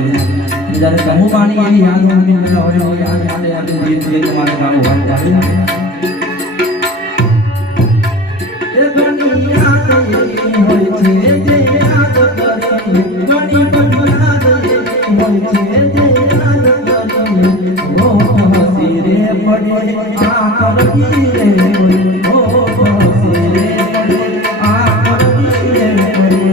જ્યારે કહું પાણી એવી યાદ હોય યાદ ગીત જે તમારે ગાવું હોય ત્યારે એ ઘણી યાદ એવી હોય છે જે યાદ કરી ઘણી બધી યાદ એવી હોય છે જે યાદ કરી ઓ હસી રે પડે આ કરવી રે ઓ હસી રે પડે આ કરવી રે પડે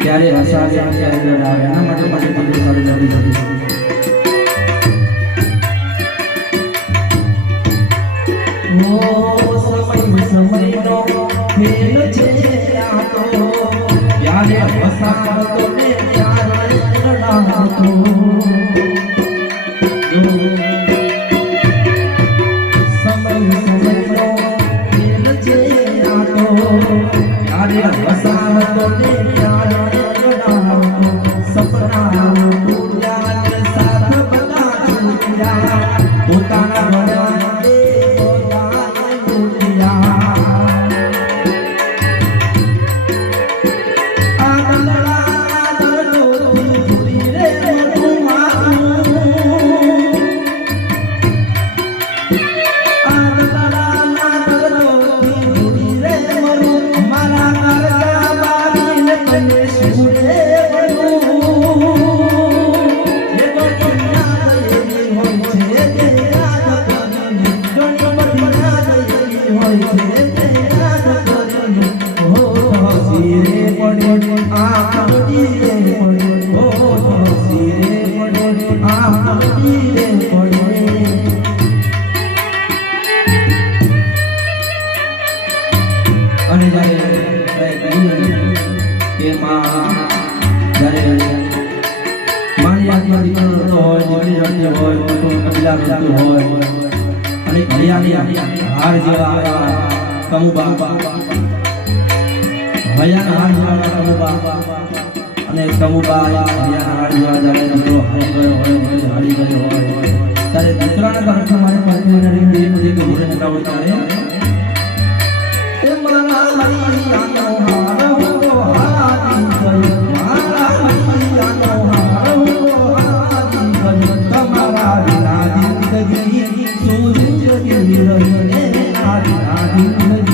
ત્યારે હસાવે ત્યારે રડાવે એના માટે બધું સારું લડી શકે સમયનો ખેલ છે આ તો ત્યારે હસાવતો ને ત્યારે રડાવતો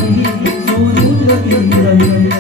Thank you. રહી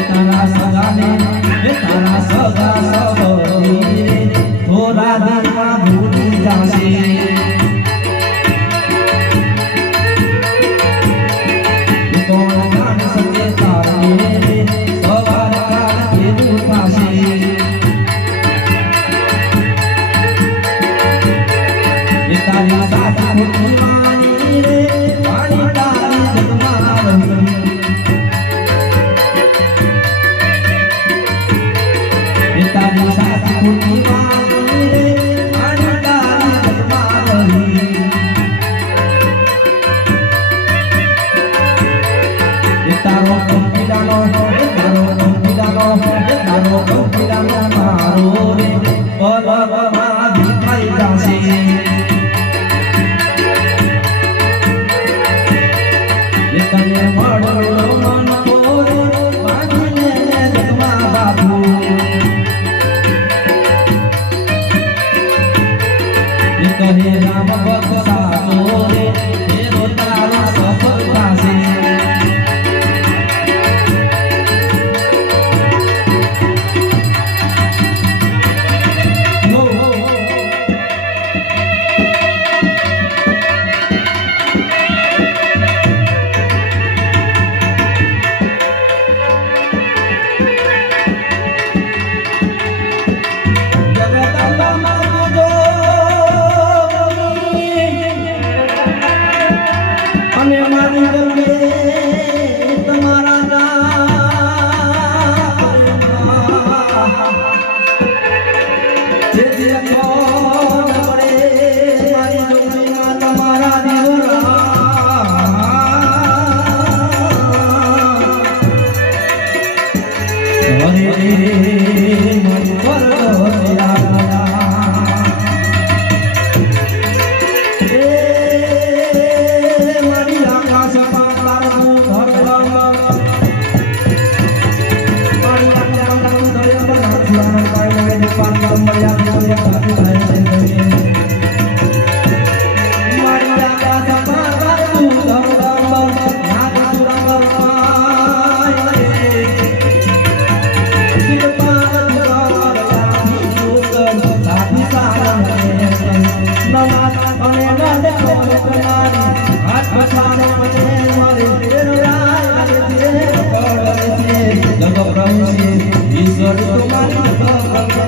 તારા સગાને તારા સગા સબરી રે થોડા દિનમાં ભૂલી જાશે કોણ જાણ શકે તારે સવાર કાળ કેવું થાશે તારી સાચી ખોટી વાણી રે વાણી તારી જગમાં રહી તારી સાચી ખોટી વાણી રે વાણી તારી જગમાં રહી તારો કંપીડાનો મારો રે પલકમાં દેખાઈ જાશે તને મળો મન કોરે વાંચીને જગમાં બાપુ કહે રામ ભક્ત સાચો રે તેરો તારો સફળ થશે અને મારી ગમે તમારા જે જે કોણ પડે મારી જોડીમાં તમારા દીવરા હરે મારી પર ઈશ્વર તમારી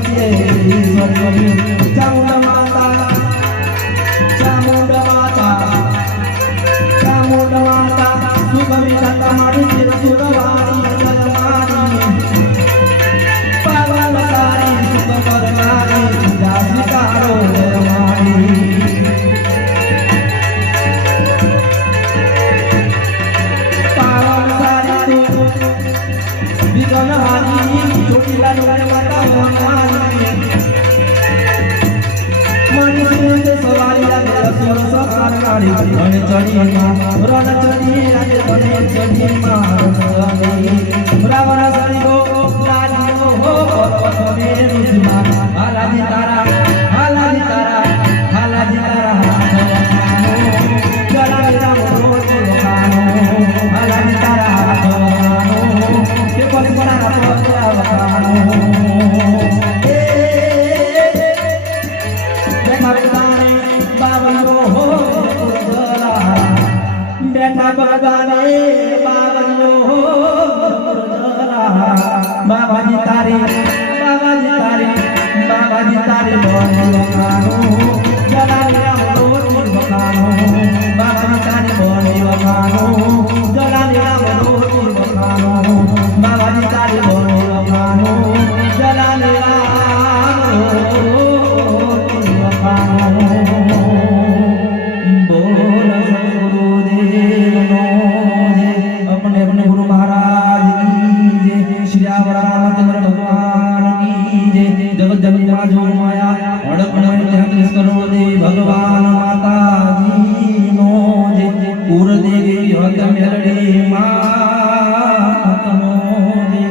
છે ઈશ્વર ચામુંડા માતા સુગમી તમારી છે સુરવારી પાવન સારી સુખ કરનારી દાસી કારો મારી પાવન સારી વિઘ્નહારી ચોટીલા ડોરે માતા મની સવારી લાગે રસોર સકાર કાઢી અને ચડી રણ ચડી આજે તને ચડી માર રાવણ સરી ગો લાજી હો પતને રુસમાં હાલાજી તારા જલાલી રામ રોજ વખાનો હાલાજી તારા કે પસમણા પતરા વખાનો બેઠા બગાને બાવલિયો બાબાજી તારી બોલી વખાનો જલાલી રામ રોજ વખાનો બાબાજી તારી બોલી વખાનો જલાલી રામ રોજ વખાનો બાબાજી તારી બોલી વખાનો જલાલી રામ રોજ વખાનો ભગવાન માતાજી નો જે કુળદેવી હત મેલડી માતનો જે